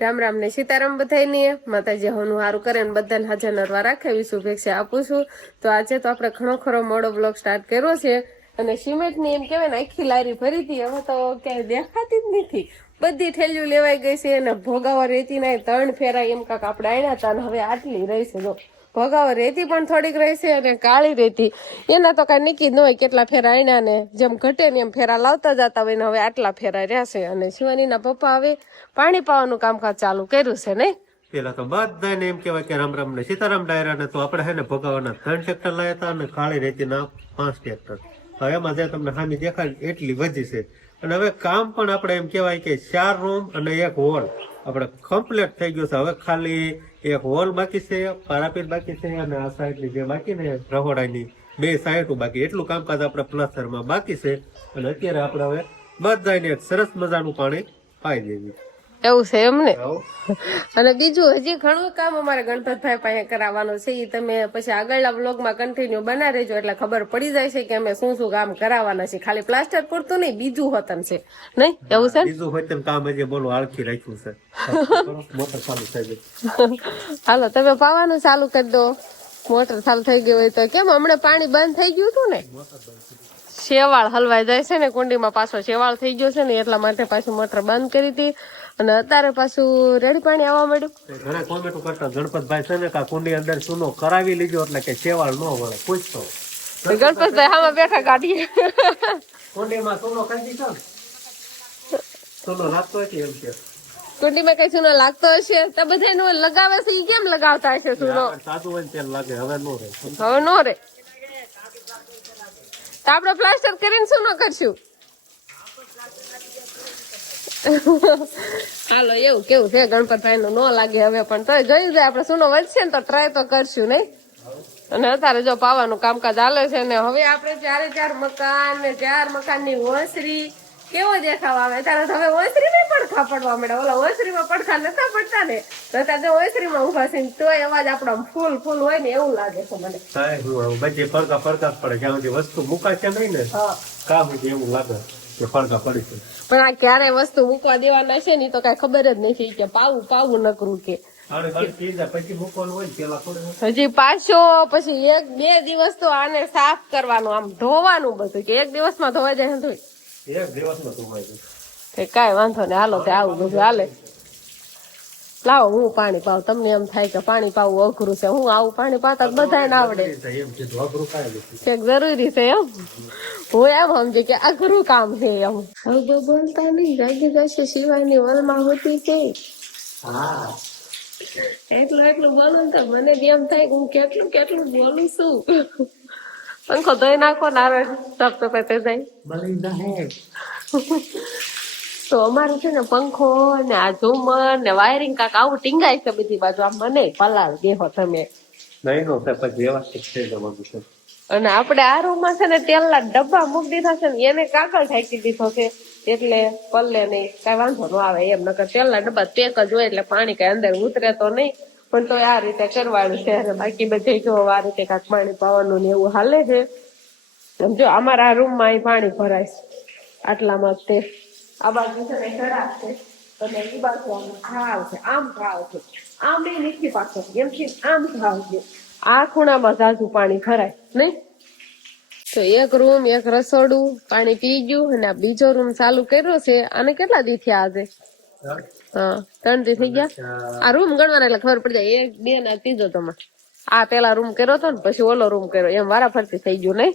રામ રામ ને સીતારામ બધાયની માતાજી હોનું હારું કરે ને બધાને હાજર નરવા રાખે એવી શુભેચ્છા આપું છું. તો આજે તો આપણે ઘણો ખરો મોડો બ્લોગ સ્ટાર્ટ કર્યો છે અને સિમેન્ટની એમ કહેવાય ને આખી લારી ભરી હતી. હવે તો ક્યાંય દેખાતી જ નથી, બધી ઠેલીઓ લેવાઈ ગઈ છે અને ભોગાવા રેતી ના 3 ફેરા એમ કાક આપણે આણ્યા હતા અને હવે આટલી રહી છે. જો ભોગાવા રેતી પણ થોડીક રહી છે અને કાળી રેતી એના તો કઈ નક્કી ન હોય કેટલા ફેરા આણ્યા ને જેમ ઘટે ને એમ ફેરા લાવતા જતા હોય ને હવે આટલા ફેરા રહ્યા છે. અને શિવાનીના પપ્પા હવે પાણી પાવાનું કામકાજ ચાલુ કર્યું છે નહીં. પેલા તો બધાને એમ કહેવાય કે રામ રામ ને સીતારામ ડાયરા ને તો આપણે હે ને ભોગાવાના 3 ટ્રેક્ટર લાયા હતા અને કાળી રેતીના 5 ટ્રેક્ટર. હવે એમાં જે તમને સામે દેખાય એટલી વધી છે અને હવે કામ પણ આપણે એમ કહેવાય કે 4 રૂમ અને 1 હોલ આપણે કમ્પ્લીટ થઈ ગયું છે. હવે ખાલી 1 હોલ બાકી છે, પારાપીટ બાકી છે અને આ સાઈડની જે બાકી ને રહોડાની 2 સાઈડો બાકી, એટલું કામકાજ આપણે પ્લાસ્ટરમાં બાકી છે. અને અત્યારે આપણે હવે બધાને એક સરસ મજાનું પાણી પાઈ દેવી એવું છે એમને. અને બીજું હજી ઘણું કામ અમારે ગણપતભાઈ પાસે કરાવવાનું છે. એ તમે પછી આગળના વ્લોગમાં કન્ટિન્યુ બના રહેજો એટલે ખબર પડી જાય છે કે અમે શું શું કામ કરાવવાના છે. ખાલી પ્લાસ્ટર પૂરતું નહીં, બીજું હોતન છે નહીં એવું છે. બીજું હોતન કામ હજી બોલો આળખી રાખ્યું છે. મોટર ચાલુ થઈ ગઈ. હાલો તમે પાવાનું ચાલુ કરી દો. મોટર ચાલુ થઈ ગઈ હોય તો કેમ હમણાં પાણી બંધ થઈ ગયું હતું ને, શેવાળ હલવાઈ જાય છે ને કુંડીમાં, પાછો શેવાળ થઈ ગયો છે ને એટલા માટે પાછું મોટર બંધ કરી હતી અને અત્યારે પાછું રેડી પાણી આવવા માંડ્યું. ઘણા કોમેન્ટો કરતા ગણપતભાઈ છે ને કુંડી અંદર ચૂનો કરાવી લીધો એટલે કે શેવાળ ન વળે. પૂછતો ગણપતભાઈ આમાં બેઠા કાઢીએ કુંડીમાં ચૂનો કરી દીધો, ચૂનો લાગતો હોય એમ કે કુંડીમાં કઈ ચૂનો લાગતો હશે તો બધા એનો લગાવે છે. કેમ લગાવતા હશે ચૂનો? સાદું હોય તેલ લાગે, હવે નો રહે. હવે નો રે તો આપણે પ્લાસ્ટર કરીને શું ન કરશું? હાલો એવું કેવું છે ગણપતભાઈ નું ન લાગે હવે, પણ તો જોયું જાય આપણે સુનો વધશે ને તો ટ્રાય તો કરશું નહીં. અને અત્યારે જો પાવાનું કામકાજ ચાલે છે ને હવે આપણે 4 મકાન ને 4 મકાનની ઓસરી કેવો દેખાવ આવે. ત્યારે હવે ઓસરી માં પડખા પડવા મળે. ઓલા ઓસરીમાં પડખા નતા પડતા ને તો અત્યારે ઓસરીમાં ઉભા છે તો અવાજ આપણો ફૂલ ફૂલ હોય ને એવું લાગે છે મને. બધી ફરકા ફરકા પડે જ્યાં સુધી વસ્તુ મુકાશે નહીં ને કામ એવું લાગે કે ફરકા પડી છે. પણ આ ક્યારે વસ્તુ મૂકવા દેવાના છે ને તો કઈ ખબર જ નથી કે પાવું નકરું કે હજી પાછો પછી 1-2 દિવસ તો આને સાફ કરવાનું, આમ ધોવાનું બધું કે 1 દિવસમાં ધોવાઈ જાય. ધોઈ 1 દિવસમાં ધોવાઈ જાય કઈ વાંધો ને. હાલો તે આવું બધું હાલે. લાવો હું પાણી પાવ. તમને એમ થાય કે પાણી પાવું અઘરું છે, હું આવું પાણી પાતા બધાને આવડે છે, જરૂરી છે એમ. હું એમ સમજે કે અઘરું કામ છે એમ. હવે બોલતા નહીં, રાજી જશે શિવાની વલમાં હોતી છે. એટલું બોલું તો મને એમ થાય હું કેટલું બોલું છું. પંખો ધોઈ નાખો ને આવે સાફ સફાઈ થઈ જાય. તો અમારે છે ને પંખો ને આ ઝુમર ને વાયરિંગ કાક આવું ટીંગાય છે બધી બાજુ. આમ મને પલાળ દેહો તમે. અને આપણે આ રૂમ માં છે ને તેલના ડબ્બા મૂકી દીધા છે ને એને કાગળ ઢાંકી દીધો છે એટલે પલ્લે નહીં, કઈ વાંધો ન આવે એમ. નકર તેલના ડબ્બા પેક જ હોય એટલે પાણી કઈ અંદર ઉતરે તો નહીં, પણ તો આ રીતે કરવાનું છે. અને બાકી બધે જો આ રીતે કાંક પાણી પાવાનું ને એવું હાલે છે. જો અમારા આ રૂમ માં પાણી ભરાય છે આટલામાં તે. આ બાજુ છે ને ખરાબ છે અને એ બાજુ આમ ઘાવ છે, આમ ઘાવ છે, આમ એ નીચી પાછો એમથી આમ ઘાવ છે. આ ખૂણામાં જાજુ પાણી ભરાય નહીં. તો 1 રૂમ 1 રસોડું પાણી પી ગયું અને આ બીજો રૂમ ચાલુ કર્યો છે. અને કેટલા દી થયા આજે? 3 દી થઈ ગયા. આ રૂમ ગણવાના એટલે ખબર પડી જાય 1 2 ના ત્રીજો તમારે. આ પેલા રૂમ કર્યો હતો ને પછી ઓલો રૂમ કર્યો એમ વારા ફરતી થઈ ગયું નહીં.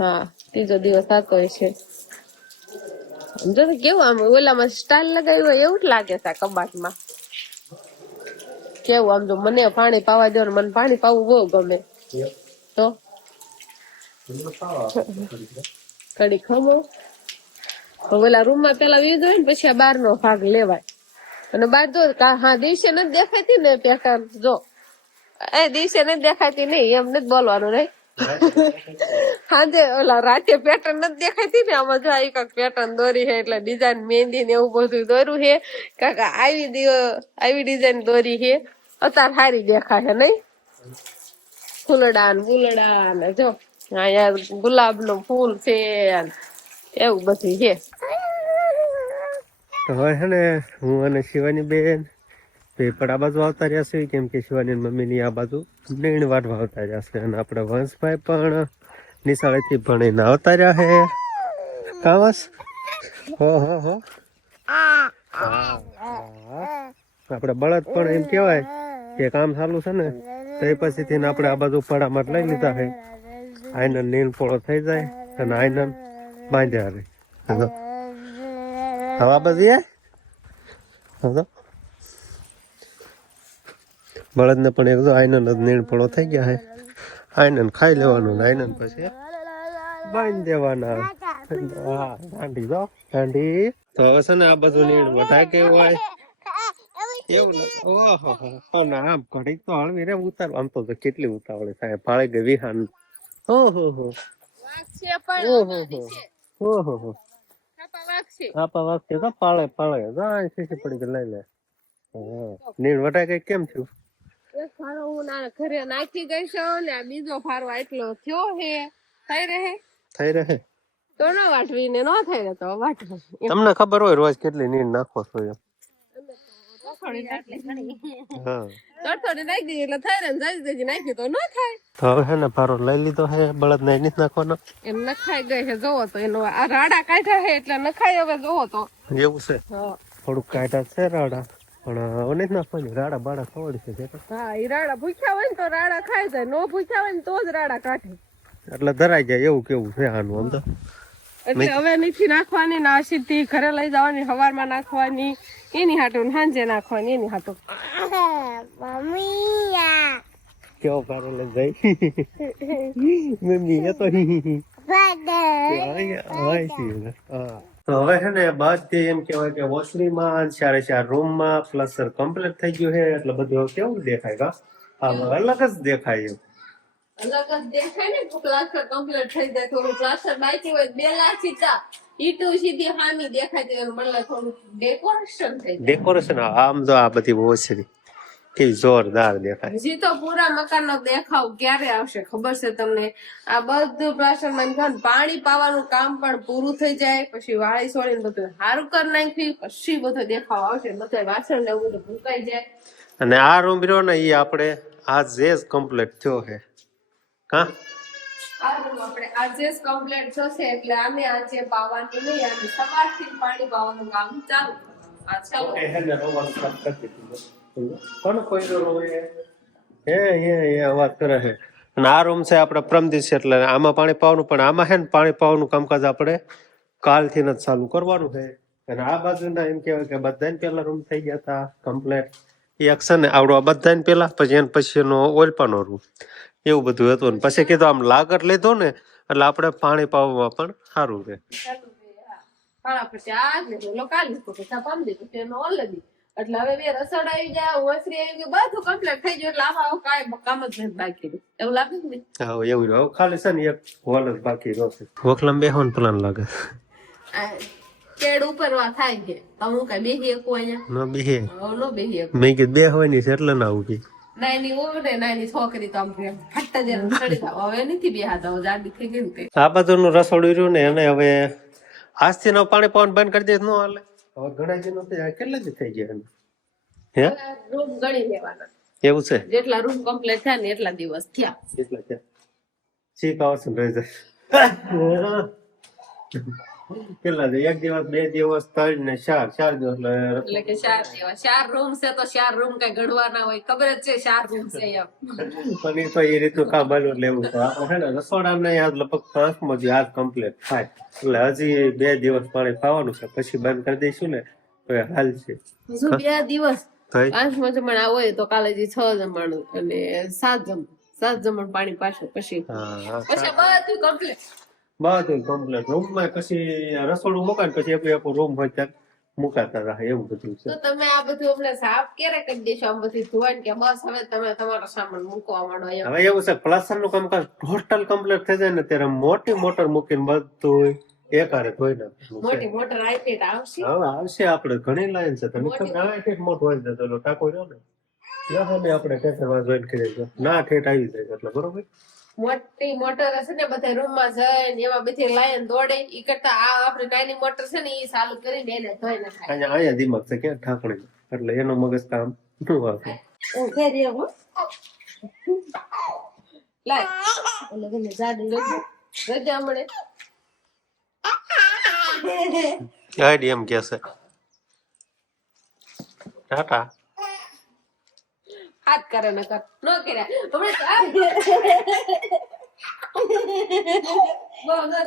હા ત્રીજો દિવસ થતો છે. સમજો કેવું આમ ઓલામાં સ્ટાઇલ લગાવી હોય એવું જ લાગે છે આ કબાટમાં. કેવું આમ જો મને પાણી પાવા દો ને મને પાણી પાવું બહુ ગમે. તો કડી ખમો ઓલા રૂમ માં પેલા વીજ હોય ને પછી આ 12 નો ભાગ લેવાય. અને બાર જો હા દિવસે નથી દેખાતી ને પેટર્ન, જો એ દિવસે નથી દેખાતી નહીં એમ નથી બોલવાનું નહીં. હાજે ઓલા રાતે પેટર્ન નથી દેખાતી ને આમાં જો આવી કાંક પેટર્ન દોરી છે એટલે ડિઝાઇન મહેંદી ને એવું બધું દોર્યું છે. કાકા આવી ડિઝાઇન દોરી છે અત્યારે સારી દેખાશે નહીં. ફૂલડા ને બુલડા ને જો અહીંયા ગુલાબ નું ફૂલ છે એવું બધું છે. તો હવે છે ને હું અને શિવાની બેન બે પણ આ બાજુ આવતા રહ્યા છે, કેમ કે શિવાની મમ્મીની આ બાજુ નીણ વાટવા આવતા રહ્યા છે. અને આપણે વંશભાઈ પણ નિશાળેથી ભણીને આવતા રહ્યા છે. કાવસ હો હો હો આપણે બળદ પણ એમ કહેવાય કે કામ ચાલુ છે ને તો એ પછીથી આપણે આ બાજુ પડામાં લઈ લીધા છે. આઈનો નીણ પોળો થઈ જાય અને આઈનો બાંધ્યા રહે. હવા બધી બળદને પણ એક આઈનો નીણ પોળો થઈ ગયા છે. આઈનો ખાઈ લેવાનું, આઈનો પછી બાંધી દેવાના. હા ગાંડી જો ગાંડી. તો હવે છે ને આ બધું નીણ વધાય કે હોય એવું ઓહો ના આમ ઘડીક તો હળવી રે ઉતાર. આમ તો કેટલી ઉતાવળી થાય, ફાળી ગઈ વિહાન. ઓહો આપા વાગશે તો પાળે પાળે જાય શીશી પડી ગઈ લઈ લે. નીણ વટાય કઈ કેમ થયું? એક ફાળો હું ઘરે નાખી ગઈ છું ને આ બીજો ફાળો એટલો થયો હે. થઈ રહે તો ન વાટવી ને ન થઈ રહે તો વાટવું. તમને ખબર હોય રોજ કેટલી નીણ નાખો છો એમ? થોડી નાખી દીધી એટલે થઈ રહે ને જલ્દી નાખી તો ન થાય. તો હવે હે ને ફારો લઈ લીધો હે, બળદ ને નથી નાખવાનો. એમ નખાઈ ગઈ છે જોવો તો એનો આ રાડા કાઢ્યા છે એટલે નખાઈ હવે જોવો તો એવું છે. થોડુંક કાઢ્યા છે રાડા પણ હવે નથી નાખવાની. રાડા બાડા ખવડ છે. હા એ રાડા ભૂખ્યા હોય ને તો રાડા ખાઈ જાય, નો ભૂખ્યા હોય ને તો જ રાડા કાઢે એટલે ધરાઈ જાય એવું કેવું છે આનું આમ તો. એટલે હવે નથી નાખવાની ના સીધી ઘરે લઈ જવાની, સવારમાં નાખવાની એની હાટું, સાંજે નાખવાની એની હાટું. કેવો પારો લઈ જાય મમ્મી એ તો તો હવે છે ને બધી એમ કેવાય કે વોશરીમાં 4 રૂમમાં પ્લસ્ટર કમ્પ્લીટ થઈ ગયું છે. એટલે બધું કેવું દેખાય કા અલગ જ દેખાય. અલગ જ દેખાય ને પ્લાસ્ટર કમ્પ્લીટ થઈ જાય. થોડું પ્લાસ્ટર બાકી હોય બે લાખી ચા ઈટું સીધી હામી દેખાય તો મતલબ થોડું ડેકોરેશન થઈ જાય. ડેકોરેશન આમ જો આ બધી વોશરી કેવી જોરદાર દેખાય. હજી તો પૂરા મકાન નો દેખાવ ક્યારે આવશે ખબર છે તમને? આ બધું પ્લાસ્ટર માં પાણી પાવાનું કામ પણ પૂરું થઈ જાય પછી વાળી સોળી બધું સારું કરી નાખી પછી બધો દેખાવ આવશે. બધા વાસણ ને એવું બધું ભૂકાઈ જાય. અને આ રૂમ રહ્યો ને એ આપણે આજે જ કમ્પ્લીટ થયો છે કા? આ રૂમ આપણે આજે જ કમ્પ્લીટ થશે એટલે આને આજે પાવાનું નહીં, આજે સવારથી પાણી પાવાનું કામ ચાલુ. આ ચાલુ કોણ કોઈ અવાજ કરે છે. અને આ રૂમ છે આપણે પ્રમ દિવસે એટલે આમાં પાણી પાવાનું, પણ આમાં છે ને પાણી પાવાનું કામકાજ આપણે કાલથી જ ચાલુ કરવાનું છે. અને આ બાજુના એમ કહેવાય કે બધાને પેલા રૂમ થઈ ગયા હતા કમ્પ્લીટ. એ એક્શન ને આવડો બધાને પેલા પછી એને પછી એનો ઓલપાનો રૂમ એવું બધું હતું. ને પછી કીધું આમ લાગત લીધો ને એટલે આપણે પાણી પાવામાં પણ સારું રહે. એટલે હવે બે રસોડા આવી ગયા, ઓસરી આવી ગયું, બધું કમ્પ્લીટ થઈ ગયું. એટલે આમાં કાંઈ કામ જ નથી બાકી રહ્યું. એવું લાગે ને? હા એવું રહ્યું. ખાલી છે ને એક હોલ જ બાકી રહેશે. વખલામ બેહવાનું પ્લાન લાગે. પેડ ઉપર થાય છે તો હું કઈ બેહી એકું અહીંયા ન બેહી ન બેહી એકું. મેં કીધું બેહવાની છે એટલે ના ઉભી. નાની ઓરે નાની છોકરી તો આમ ફટ જ ચડી જાવ. હવે નથી બેહાતા, જાડી થઈ ગઈ ને. આ બાજુનું રસોડું રહ્યું ને એને હવે આજથી નો પાણી પવન બંધ કરી દે ન હાલે. હવે ઘણા દિનો કેટલા દી થઈ ગયા હે? રૂમ ગણી લેવાના. એવું છે? જેટલા રૂમ કમ્પ્લીટ થયા ને એટલા દિવસ થયા. એટલા થયા. ઠીક આવશે રહી જાય. કેટલા એક દિવસ 2 દિવસ 3 ને 4 દિવસ એટલે કે 4 દિવસ 4 રૂમ છે તો 4 રૂમ કઈ ગણવાના હોય? ખબર જ છે 4 રૂમ છે એમ. પણ એ તો એ રીતનું કામ બનવું લેવું તો આપણે છે ને રસોડા ને યાદ લગભગ 5 દી આજ કમ્પ્લીટ થાય એટલે હજી 2 દિવસ પાણી ખાવાનું છે પછી બંધ કરી દઈશું ને તો હાલ છે. હજુ 2 દિવસ 5મો જમણ આ હોય તો કાલે 6 જમણ અને 7 જમણ પાણી પાછું પછી બધું કમ્પ્લીટ. બધું કમ્પ્લીટ રૂમમાં પછી રસોડું મુકાય પછી એક રૂમ હોય ત્યાં મુકાતા રહે એવું બધું છે. તો તમે આ બધું અમને સાફ ક્યારે કરી દેશો? આમ બધી ધોવાણ કે બસ હવે તમે તમારો સામાન મૂકવા માંડો? હવે એવું છે પ્લાસ્ટર નું કામકાજ ટોટલ કમ્પ્લીટ થઈ જાય ને ત્યારે મોટી મોટર મૂકીને બધું એકારે ધોઈ નાખવું. મોટી મોટર આઈફેટ આવશે? હવે આવશે. આપણે ઘણી લાઈન છે તમે ખબર આઈફેટ મોટો હોય છે તો ટાકો રહ્યો ને ત્યાં આપણે ટેટર જોઈન કરી દો ના ઠેઠ આવી જાય એટલે બરોબર. મોટી મોટર હશે ને બધા રૂમ માં જઈને એમાં બધી લાઈન દોડે ઈ કરતા આ આપણી નાની મોટર છે ને ઈ ચાલુ કરીને એને ધોઈ નખાય. અહીંયા દિમાગ છે ક્યાં ઠાકણી, એટલે એનો મગજ કામ ન આપે. લાય એટલે તમે જાડી લેજો રજા મળે. આઈડી એમ કે છે ટાટા. હાથ કરે ન કર નો કર્યા હમણાં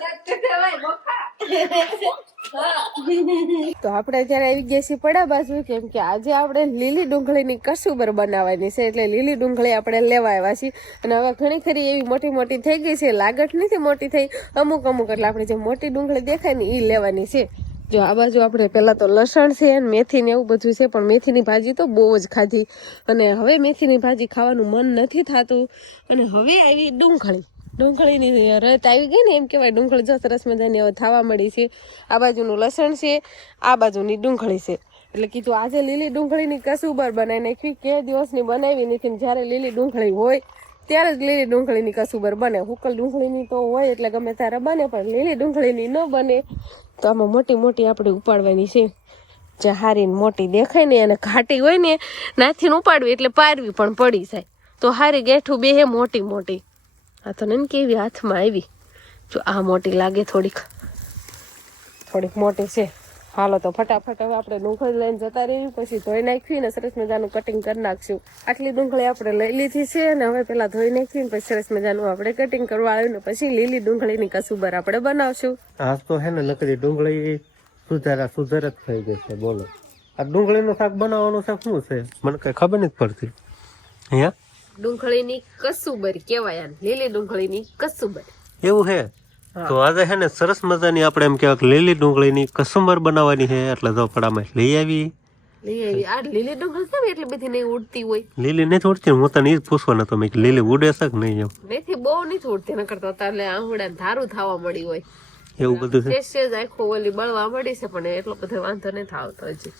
તો આપણે અત્યારે આવી ગયા છીએ પડા બાજુ, કેમ કે આજે આપણે લીલી ડુંગળીની કસુબર બનાવવાની છે, એટલે લીલી ડુંગળી આપણે લેવા આવ્યા છીએ. અને હવે ઘણી ખરી એવી મોટી મોટી થઈ ગઈ છે, લાગત નથી મોટી થઈ, અમુક અમુક, એટલે આપણે જે મોટી ડુંગળી દેખાય ને એ લેવાની છે. જો આ બાજુ આપણે પેલા તો લસણ છે અને મેથી ને એવું બધું છે, પણ મેથીની ભાજી તો બહુ જ ખાધી અને હવે મેથીની ભાજી ખાવાનું મન નથી થતું. અને હવે આવી ડુંગળીની રત આવી ગઈ ને, એમ કહેવાય ડુંગળી જો સરસ મજાની હવે થવા મળી છે. આ બાજુનું લસણ છે, આ બાજુની ડુંગળી છે, એટલે કીધું આજે લીલી ડુંગળીની કસુબર બનાવી નાખી. કે દિવસની બનાવી નથી, જ્યારે લીલી ડુંગળી હોય ત્યારે જ લીલી ડુંગળીની કસુબર બને. હુકલ ડુંગળીની તો હોય એટલે ગમે ત્યારે બને, પણ લીલી ડુંગળીની ન બને. તો આમાં મોટી મોટી આપણે ઉપાડવાની છે, જે હારી મોટી દેખાય ને અને ઘાટી હોય ને નાથી ઉપાડવી એટલે પારવી પણ પડી જાય. તો હારી ગેઠું બે હે મોટી મોટી. આ તો ને કેવી હાથમાં આવી, જો આ મોટી લાગે થોડીક મોટી છે. હાલો તો ફટાફટ હવે આપણે ડુંગળી લઈને જતા રહીએ, પછી ધોઈ નાખવી ને સરસ મજાનું કટિંગ કરી નાખશું. આટલી ડુંગળી આપણે લઈ લીધી છે અને હવે પેલા ધોઈ નાખવી ને પછી સરસ મજાનું આપણે કટિંગ કરવા આવ્યું ને પછી લીલી ડુંગળીની કસુબર આપણે બનાવશું. આ તો હે ને નકરી ડુંગળી સુધાર જ થઈ ગઈ છે. બોલો આ ડુંગળીનું શાક બનાવવાનું શાક શું છે મને કઈ ખબર નથી પડતી. અહીંયા ડુંગળીની કસુબર કહેવાય, લીલી ડુંગળીની કસુબર એવું હે. તો આજે હે ને સરસ મજાની આપણે એમ કહેવાય કે લીલી ડુંગળીની કસુંબર બનાવવાની છે, એટલે તો પડામાં લઈ આવી. આ લીલી ડુંગળી કેમ એટલી બધી નહીં ઉડતી હોય? લીલી નથી ઉડતી, હું તને એ જ પૂછવાનો તો મેં લીલી ઉડે છે કે નહીં એમ. નથી બહુ નથી ઉડતી, ન કરતો એટલે આંગળા ધારું થવા મળી હોય એવું બધું છે. સેજ આખો ઓલી બળવા મળી છે, પણ એટલો બધો વાંધો નથી આવતો હજી.